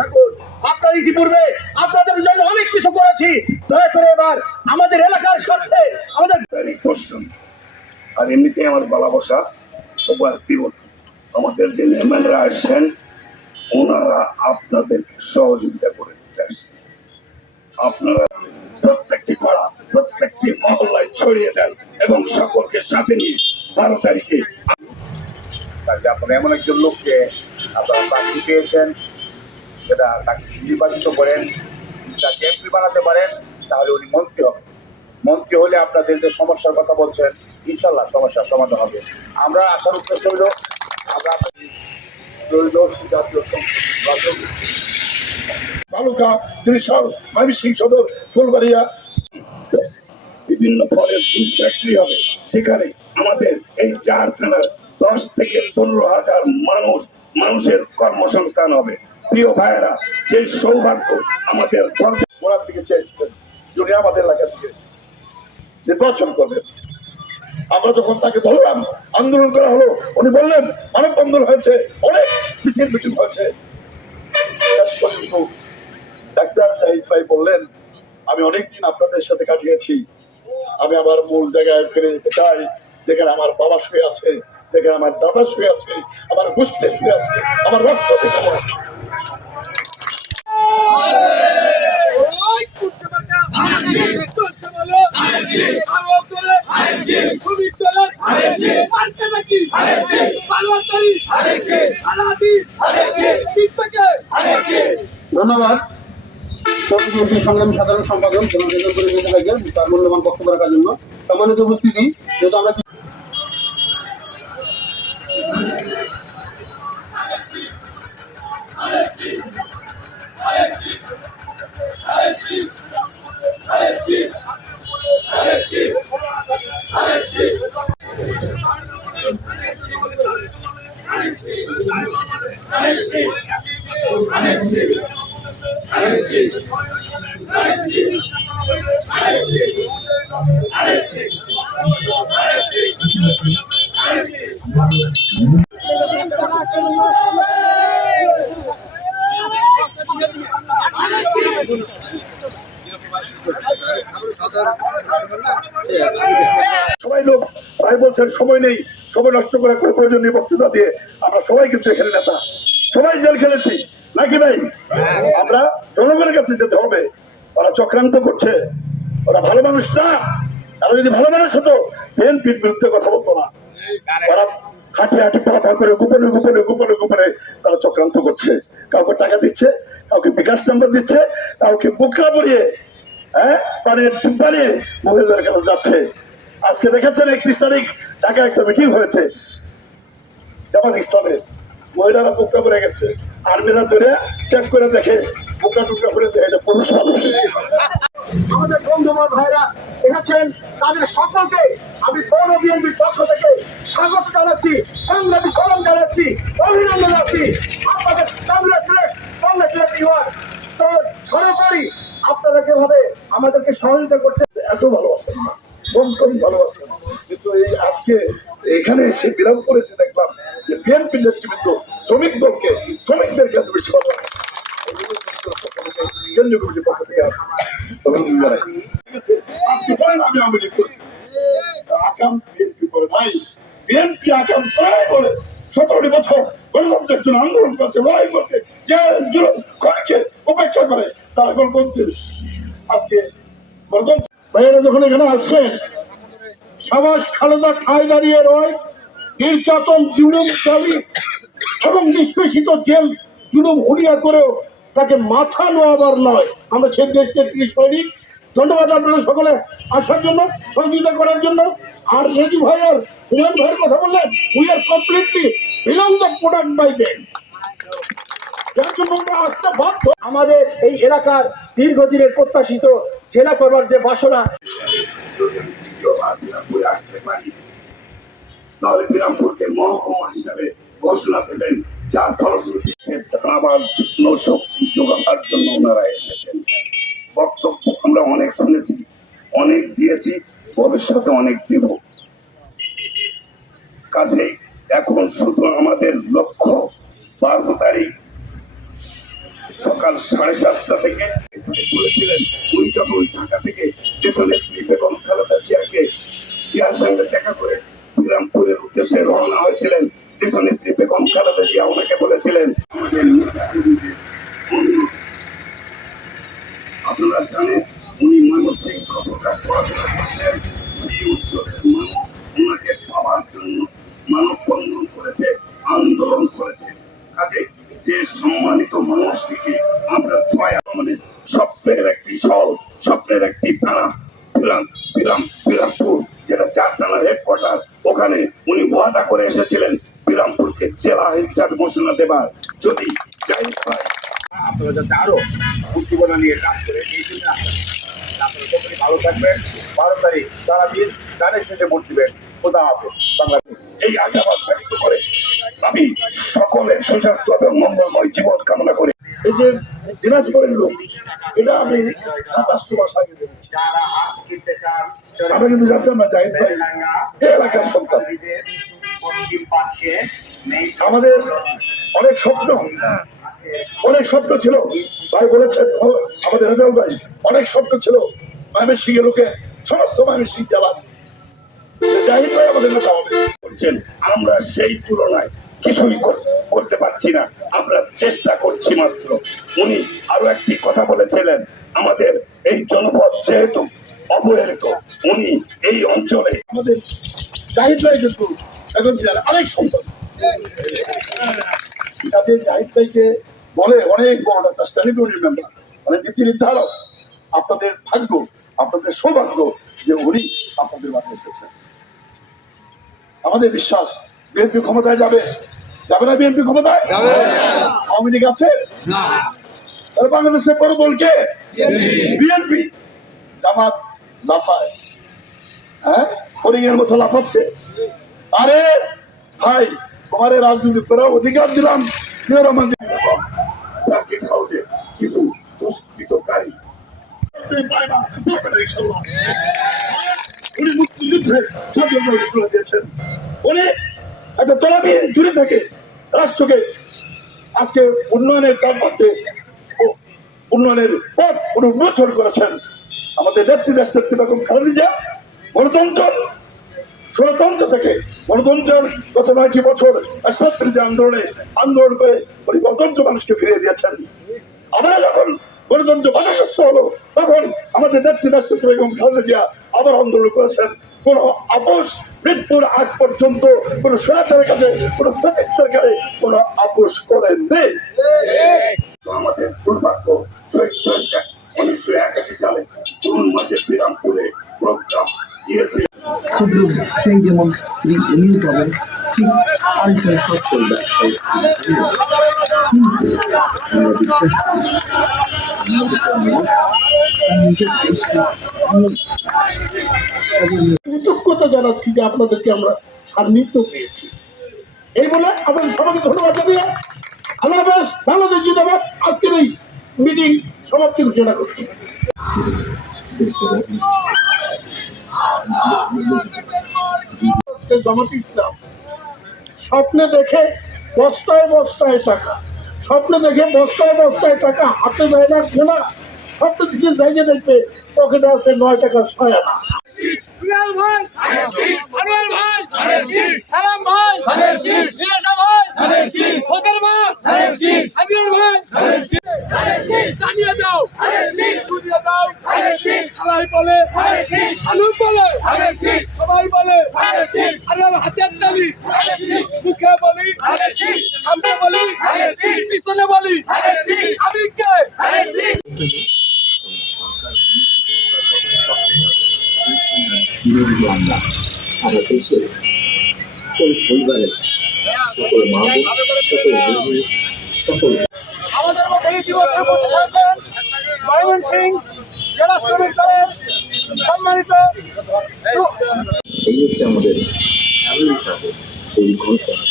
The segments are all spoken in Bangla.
থাকুন। আপনার ইতিপূর্বে আপনাদের জন্য অনেক কিছু করেছি, দয়া করে এবার আমাদের এলাকার স্বার্থে আমাদের কোশ্চেন। আর এমনিতে আমার গলা বসা সবাই দিব না। আমাদের যে মেহমানরা আসছেন ওনারা আপনাদেরকে সহযোগিতা করে দিতে আসছেন। আপনারা প্রত্যেকটি পাড়া প্রত্যেকটি মহল্লায় ছড়িয়ে দেন এবং সকলকে সাথে নিয়ে 12 তারিখে আপনারা এমন একজন লোককে আপনারা চাকরি পেয়েছেন, যেটা তাকে নির্বাচিত করেন, তাকে এমপি বানাতে পারেন, তাহলে উনি মন্ত্রী হবেন। মন্ত্রী হলে আপনাদের যে সমস্যার কথা বলছেন ইনশাল্লাহ সমস্যার সমাধান হবে। আমরা আসার উদ্দেশ্য হইল আমরা ত্রয়োদশী জাতীয় সংসদ বালুকা, ত্রিশাল, ময়মনসিংহ সদর, ফুলবাড়িয়া বিভিন্ন ফলের জুস ফ্যাক্টরি হবে। সেখানে আমাদের এই 4 থানার 10 থেকে 15,000 মানুষের কর্মসংস্থান হবে। প্রিয় ভাইয়েরা, যে সৌভাগ্য আমাদের ওনার থেকে চেয়েছিলেন যিনি আমাদের এলাকা থেকে নির্বাচন করবেন, আমরা যখন তাকে ধরলাম, আন্দোলন করা হলো, উনি বললেন মানববন্ধন হয়েছে, অনেক মিছিল মিটিং হয়েছে। ডাক্তার জাহিদ ভাই বললেন, আমি অনেকদিন আপনাদের সাথে কাটিয়েছি, আমি আমার মূল জায়গায় ফিরে যেতে চাই, যেখানে আমার বাবা শুয়ে আছে, যেখানে আমার দাদা শুয়ে আছে, আমার গোষ্ঠী শুয়ে আছে, আমার রক্ত থেকে আছে। ধন্যবাদ সংগ্রামী সাধারণ সম্পাদক তার মূল্যবান বক্তব্য রাখার জন্য। সম্মানিত উপস্থিতি, যেহেতু আমরা সবাই লোক ভাই বলছেন সময় নেই, সময় নষ্ট করে কোনো প্রয়োজনীয় বক্তৃতা দিয়ে আমরা সবাই কিন্তু এখানে নেতা, সবাই জেল খেলেছি নাকি ভাই? আমরা জনগণের কাছে যেতে হবে। ওরা চক্রান্ত করছে, ওরা ভালো মানুষ না। তারা যদি ভালো মানুষ হতো বিএনপির বিরুদ্ধে কথা বলতো না। ওরা হাঁটি হাঁটি পা পা করে গোপনে গোপনে গোপনে গোপনে তারা চক্রান্ত করছে। কাউকে টাকা দিচ্ছে, কাউকে বিকাশ নাম্বার দিচ্ছে, কাউকে বোকরা পরিয়ে বানিয়ে মহিলাদের কাছে যাচ্ছে। আজকে দেখেছেন 31 তারিখ ঢাকায় একটা মিটিং হয়েছে জামাত ইসলামের, মহিলারা বোকরা পরে গেছে, আর্মিরা ধরে চেক করে দেখে বোকরা টুকরা করে দেখে এটা পুরুষ মানুষ। আমাদের বন্ধুবান ভাইরা এসেছেন, তাদের সকলকে আমি পৌর বিএনপির পক্ষ থেকে স্বাগত জানাচ্ছি, সংগ্রামী সালাম জানাচ্ছি, অভিনন্দন জানাচ্ছি। আপনাদের তো সর্বোপরি আপনারা যেভাবে আমাদেরকে সহযোগিতা করছেন, এত ভালোবাসেন না, কম ভালোবাসেন, কিন্তু এই আজকে এখানে এসে বিরাম করেছে দেখলাম যে বিএনপি নেতৃবৃন্দ শ্রমিকদেরকে এত বেশি ভালোবাসে। কেন্দ্রীয় কমিটির পক্ষ থেকে আজকে বলেন আমি আওয়ামী লীগ করি, আকাম বিএনপি করে নাই, বিএনপি আকাম করে বলে 17টি বছর গণতন্ত্রের জন্য আন্দোলন করছে, লড়াই করছে, যে জুলুম খুনকে উপেক্ষা করে তারা গণতন্ত্রের আজকে গণতন্ত্র। ভাইয়েরা যখন এখানে আসছেন, সাবাস খালেদা ঠায় দাঁড়িয়ে রয়, নির্যাতন জুলুম চালি এবং নিষ্পেষিত জেল জুলুম হুড়িয়া করেও তাকে মাথা নোয়াবার নয়। আমরা সেই দেশকে সৈনিক। ধন্যবাদ আপনারা সকলে আসার জন্য, সহযোগিতা করার জন্য। আর রেজি ভাই আর হিরণ ভাইয়ের কথা বললেন, we are completely belong the product by them, যার জন্য আমরা আসতে বাধ্য। আমাদের এই এলাকার দীর্ঘদিনের প্রত্যাশিত জেলা করবার যে বাসনা, আসতে পারি তাহলে বিরামপুরকে মহকুমা হিসাবে ঘোষণা দিলেন, যার ফলশ্রুতি আবার যুগ্ম শক্তি যোগাবার জন্য ওনারা এসেছেন। বক্তব্য আমরা অনেক শুনেছি, অনেক দিয়েছি, ভবিষ্যতে অনেক দেব। কাজে এখন শুধু আমাদের লক্ষ্য 12 তারিখ সকাল 7:30 থেকে বলেছিলেন উনি যখন ঢাকা থেকে দেশনেত্রী বেগম খালেদা জিয়ার সঙ্গে দেখা করে বিরামপুরের উদ্দেশ্যে রওনা হয়েছিলেন। দেশনেত্রী বেগম খালেদা জিয়া ওনাকে বলেছিলেন, আমাদের নেতাকর্মীদের অনুরোধ, আপনারা জানেন উনি মানসিক অবকাশ পড়াশোনা করছেন, সেই অঞ্চলের মানুষ ওনাকে পাওয়ার জন্য মানববন্ধন করেছে, আন্দোলন করেছে। কাজে যে সম্মানিত মানুষটিকে আমরা ছয় মানে স্বপ্নের একটি শহর, স্বপ্নের একটি থানা বিরামপুর, যেটা 4 থানার হেডকোয়ার্টার, ওখানে উনি ওয়াদা করে এসেছিলেন বিরামপুরকে জেলা হিসাবে ঘোষণা দেবার। যদি যাই হয় আপনারা যাতে আরো উদ্দীপনা নিয়ে কাজ করে এই জন্য আপনারা সকলে ভালো থাকবেন। 12 তারিখ তারা দিন গানের শেষে ভোট দিবেন। খোদা হাফেজ। বাংলাদেশ এই আশাবাদ ব্যক্ত করে আমি সকলের সুস্বাস্থ্য এবং মঙ্গলময় জীবন কামনা করি। এই যে দিনাজপুরের লোক, এটা আমি 27 মাস আগে জেনেছি। যারা হাত কিনতে চান আমরা কিন্তু জানতাম না জাহিদ ভাই এই এলাকার সন্তান। আমাদের অনেক স্বপ্ন ছিল, ভাই বলেছেন আমাদের রেজাউল ভাই, অনেক স্বপ্ন ছিল ময়মনসিংহের লোকে, সমস্ত ময়মনসিংহ জেলা জাহিদ ভাই আমাদের নেতা হবে বলছেন। আমরা সেই তুলনায় কিছুই করতে পারছি না, আমরা চেষ্টা করছি মাত্র। উনি আরো একটি কথা বলেছিলেন, আমাদের এই জনপদ যেহেতু অবহেলিত, উনি এই অঞ্চলে আমাদের জাহিদ ভাই কিন্তু এখন অনেক সম্পদ, তাদের জাহিদ ভাইকে বলে অনেক বড় নেতা, স্ট্যান্ডিং কমিটির মেম্বার, মানে নীতি নির্ধারক। আপনাদের ভাগ্য, আপনাদের সৌভাগ্য যে উনি আপনাদের মাঝে এসেছেন। আমাদের বিশ্বাস বিএনপি ক্ষমতায় যাবে না? বিএনপি ক্ষমতায় আওয়ামী লীগ আছে? বাংলাদেশের বড় দলকে বিএনপি। জামাত লাফায়, হ্যাঁ, হরিং এর মতো লাফাচ্ছে। আরে ভাই, তোমার রাজনীতি করার অধিকার দিলাম, কিছু দুষ্কৃতকারী উনি মুক্তিযুদ্ধে স্বাধীনতা ঘোষণা দিয়েছেন। উনি একটা তলাবিহীন জুড়ে থেকে রাষ্ট্রকে আজকে উন্নয়নের তাৎপর্যে উন্নয়নের পথ উন্মোচন করেছেন। আমাদের নেত্রী দেশনেত্রী বেগম খালেদা জিয়া গণতন্ত্র থেকে গণতন্ত্রের গত 9টি বছর যে আন্দোলন করে উনি গণতন্ত্র মানুষকে ফিরিয়ে দিয়েছেন। আমরা যখন গণতন্ত্র বাধাগ্রস্ত হলো, তখন আমাদের নেত্রী দেশনেত্রী বেগম খালেদা জিয়া আবার আন্দোলন করেছেন। কোন আপোষ, মৃত্যুর আগ পর্যন্ত কোন স্বৈরাচারের কাছে, কোন ফ্যাসিস্টের কাছে কোন আপোষ করেন নেই। আমাদের দুর্ভাগ্য 1981 সালে জুন মাসে বিরামপুরে প্রোগ্রাম দিয়েছে। ক্ষুদ্র ব্যবসায়ী যেমন স্ত্রী এমনিও পাবেন, ঠিক আরেকজন সচ্ছল ব্যবসায়ী স্ত্রী কৃতজ্ঞতা জানাচ্ছি যে আপনাদেরকে আমরা সান্নিধ্য পেয়েছি। এই বলে আপনাদের সবাইকে ধন্যবাদ জানিয়ে আল্লাহ হাফেজ, বাংলাদেশ জিন্দাবাদ। আজকের এই মিটিং সমাপ্তি ঘোষণা করছি। জামাতে ইসলাম স্বপ্নে দেখে বস্তায় বস্তায় টাকা, স্বপ্নে দেখে বস্তায় বস্তায় টাকা, হাতে দেয় না খোলা, স্বপ্ন দিকে জায়গা দেখবে পকেটে আছে 9 টাকা 6 আনা। সবাই বলে হাতের তালি, মুখে বলি, সামনে বলি, পিছনে বলি, আমি কে? আমরা সারা দেশে সকল পরিবারের সকল মা, সকল আমাদের মধ্যে ইতিমধ্যে উপস্থিত হয়েছেন ময়মনসিংহ জেলা শ্রমিক দলের সম্মানিত, এই হচ্ছে আমাদের পরিকল্পনা,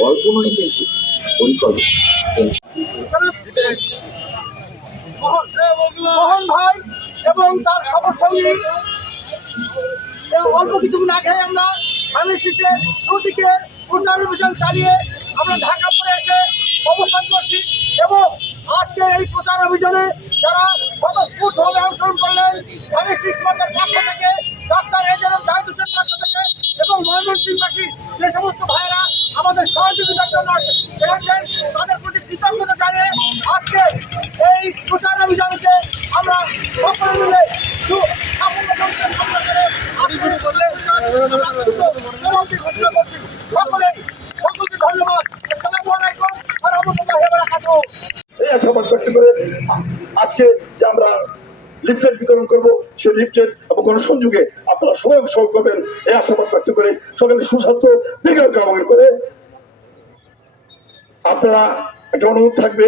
গল্প নয় কিন্তু পরিকল্পনা। মোহন ভাই এবং তার সফরসঙ্গী অল্প কিছুক্ষণ আগে আমরা ধানের শীষে প্রতীকে প্রচার অভিযান চালিয়ে আমরা ঢাকা পরে এসে অবস্থান করছি এবং আজকে এই প্রচার অভিযানে যারা স্বতঃস্ফূর্তভাবে অংশগ্রহণ করলেন, আমি শিশমাদের পক্ষ থেকে, ডাক্তার এজেন্ট জাহিদ হোসেন পক্ষ থেকে এবং ময়মনসিংহবাসী যে সমস্ত ভাইয়েরা আমাদের সহযোগিতার জন্য এসেছেন, তাদের প্রতি কৃতজ্ঞতা জানিয়ে আজকে এই প্রচার অভিযানকে আমরা সকলে মিলে সকলকে ধন্যবাদ। আসসালামু আলাইকুম ওয়া রাহমাতুল্লাহি ওয়া বারাকাতুহু। এই আশাবাদ ব্যক্ত করে আজকে যে আমরা লিফলেট বিতরণ করবো, সেই লিফলেট এবং গণসংযোগে আপনারা সবাই অংশগ্রহণ করবেন, এই আশাবাদ ব্যক্ত করে সকলে সুস্বাস্থ্য দীর্ঘায়ু কামনা করে আপনারা একটা অনুরোধ থাকবে,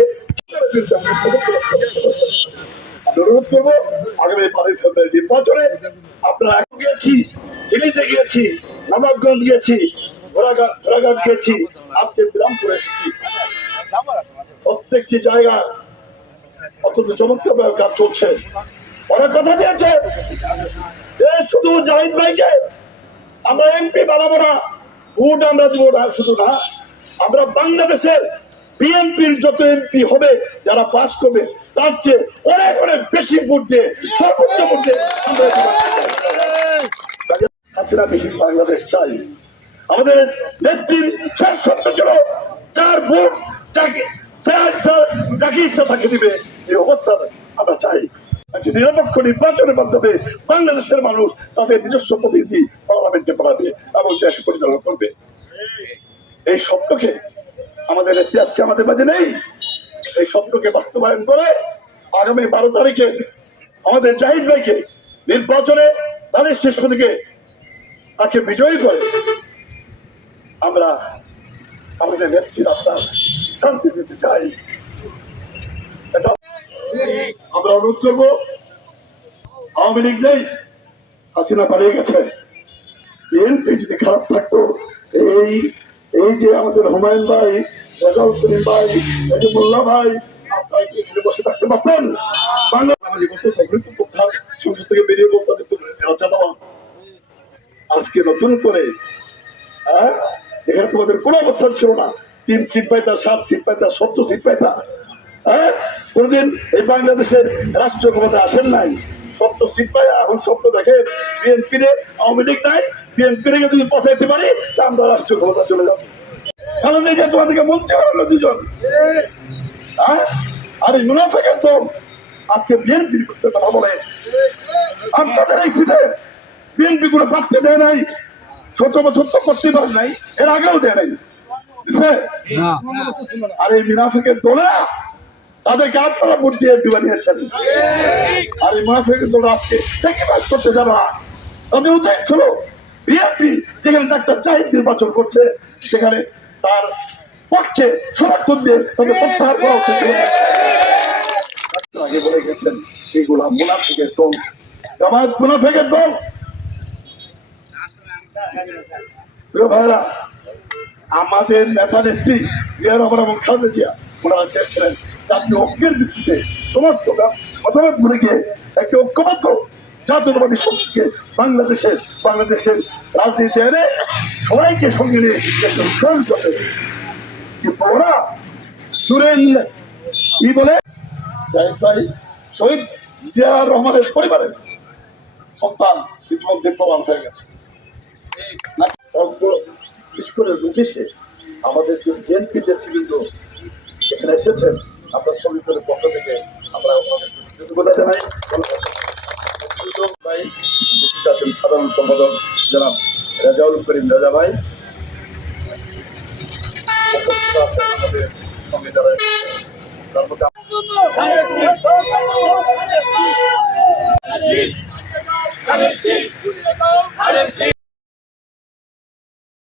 অনুরোধ করবো আগামী 5 ফেব্রুয়ারি নির্বাচনে আপনারা গিয়েছি, হিলিতে গিয়েছি, নবাবগঞ্জ গিয়েছি, ঘোড়াঘাট গিয়েছি, আজকে বিরামপুরে এসেছি। প্রত্যেকটি জায়গা অত্যন্ত চমৎকার কাজ চলছে। ওরা কথা দিয়েছে শুধু জাহিদ ভাইকে আমরা এমপি বানাবো না, ভোট আমরা দিব না, শুধু না আমরা বাংলাদেশের বিএনপির যত এমপি হবে যারা পাস করবে তার চেয়ে অনেক অনেক বেশি ভোট দিয়ে সর্বোচ্চ ভোট দিয়ে হাসিনা বিহীন বাংলাদেশ চাই। আমাদের নেত্রীর শেষ স্বপ্ন ছিল 4 ভোট যাকে ইচ্ছা তাকে দিবে, এই অবস্থা আমরা চাই। একটি নিরপেক্ষ নির্বাচনের মাধ্যমে বাংলাদেশের মানুষ তাদের নিজস্ব প্রতিনিধি পার্লামেন্টে পাঠাবে এবং দেশ পরিচালনা করবে। এই স্বপ্নকে আমাদের নেত্রী আজকে আমাদের মাঝে নেই। এই স্বপ্নকে বাস্তবায়ন করে আগামী 12 তারিখে আমাদের জাহিদ ভাইকে নির্বাচনে তাদের শেষ প্রতীকে তাকে বিজয়ী করে আমরা আমাদের নেত্রীর আত্মার শান্তি দিতে চাই। আমরা অনুরোধ করবো, আওয়ামী লীগ নেই, হাসিনা পালিয়ে গেছে। বিএনপি যদি খারাপ থাকতো, এই যে আমাদের হুমায়ুন ভাই, রেজাউল করিম ভাই, মোল্লা ভাই, আপনারা কি এখানে বসে থাকতে পারতেন? সংসদ থেকে বেরিয়ে বলতে আজকে নতুন করে এখানে তোমাদের কোন অবস্থান ছিল না, 3 সিট পাইতা, 7 সিট পাইতা, 17 সিট পাইতা। কোনদিন এই বাংলাদেশের রাষ্ট্রীয় ক্ষমতা আসেন নাই, 17 সিট পাই। এখন স্বপ্ন দেখে বিএনপি আওয়ামী লীগ নাই, বিএনপি যদি পচাইতে পারি তা আমরা রাষ্ট্রীয় ক্ষমতা চলে যাবো। কারণ এই যে তোমাদেরকে মন্ত্রী বানালো 2 জন, আর এই মুনাফেকের তো আজকে বিএনপির করতে কথা বলে। আপনাদের এই সিটে বিএনপি কোনো প্রার্থী দেয় নাই, 17 বছর তো করতে পারে নাই, এর আগেও দেয় নাই। আর এই মুনাফেকের দোলা তাদেরকে আপনারা ভোট দিয়ে এমপি বানিয়েছেন। আর এই মুনাফেকের দোলা আজকে স্যাক্রিফাইস করতে যাবে না। তাদের উদ্দেশ্য ছিল বিএনপি যেখানে ডাক্তার জাহিদ নির্বাচন করছে সেখানে তার পক্ষে সমর্থন দিয়ে তাদের প্রত্যাহার করা উচিত। আগে বলে গেছেন এগুলা মুনাফেকের দল, জামায়াত মুনাফেকের দল। প্রিয় ভাইরা, আমাদের নেতা নেত্রী জিয়া রহমান এবং খালেদা জিয়া ওনারা চেয়েছিলেন জাতীয় ঐক্যের ভিত্তিতে সমস্ত মতামত ভুলে গিয়ে একটি ঐক্যবদ্ধ জাতীয়তাবাদী শক্তিকে বাংলাদেশের রাজনীতি এনে সবাইকে সঙ্গে নিয়ে উন্নয়ন করবে। কিন্তু ওরা কি বলে, জাহিদ ভাই শহীদ জিয়া রহমানের পরিবারের সন্তান ইতিমধ্যে প্রমাণ হয়ে গেছে। বিশেষ করে বুঝেছে আমাদের যে বিএনপি নেতৃবৃন্দ এখানে এসেছেন, আমরা শ্রমিকদের পক্ষ থেকে আমরা কৃতজ্ঞতা জানাই। ভাই উপস্থিত আছেন সাধারণ সম্পাদক জনাব রেজাউল করিম রাজা ভাই, উপস্থিত আছেন আমাদের সঙ্গে যারা তার মধ্যে